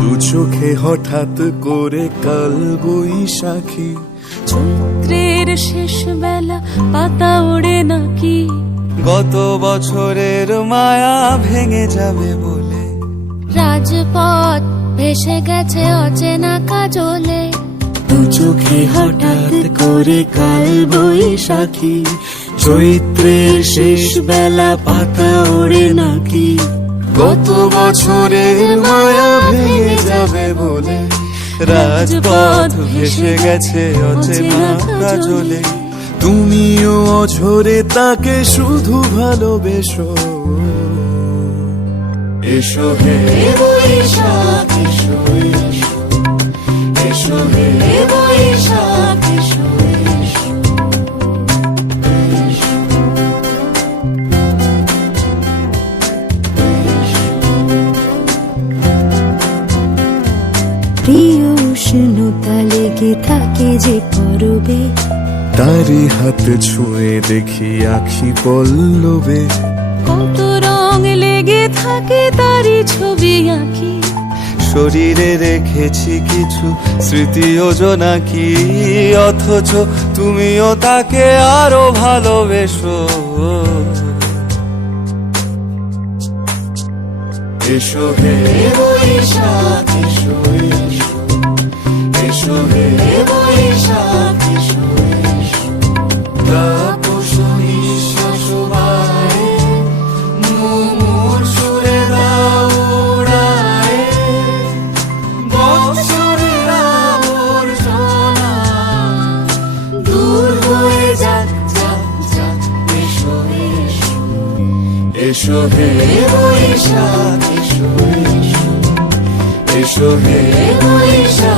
দু চোখে হঠাৎ করে কাল বৈশাখী, চৈত্রের শেষ বেলা পাতা ওড়ে নাকি, গত বছরের মায়া ভেঙে যাবে বলে, রাজপথ ভেসে গেছে অচেনা কাজলে। দু চোখে হঠাৎ করে কাল বৈশাখী, চৈত্রের শেষ বেলা পাতা ওড়ে নাকি, গত বছরের মায়া ভেঙে যাবে বলে, রাজপথ ভেসে গেছে অচেনা কাজলে। তুমিও অঝরে তাকে শুধু ভালোবেসো, এসো হে বৈশাখ এসো, এসো হে বৈশাখ এসো। প্রিয় উষ্ণতা লেগে থাকে যে পরবে, তারি হাত ছুঁয়ে দেখি আখি পল্লবে, কত রং লেগে থাকে তারই ছবি আঁকি, শরীরে রেখেছি কিছু স্মৃতি জোনাকি, অথচ তুমিও তাকে আরো ভালোবেসো, এসো হে বৈশাখ এসো, এসো হে বৈশাখ এসো। তাপস নিঃশ্বাস বাড়ে, মুমুর সুরে দাও উড়ায়ে, বৎসরের আবর্জনা দূর হয়ে যাক যাক যাক, এসো এসো, এসো হে বৈশাখ এসো, এসো হে বৈশাখ।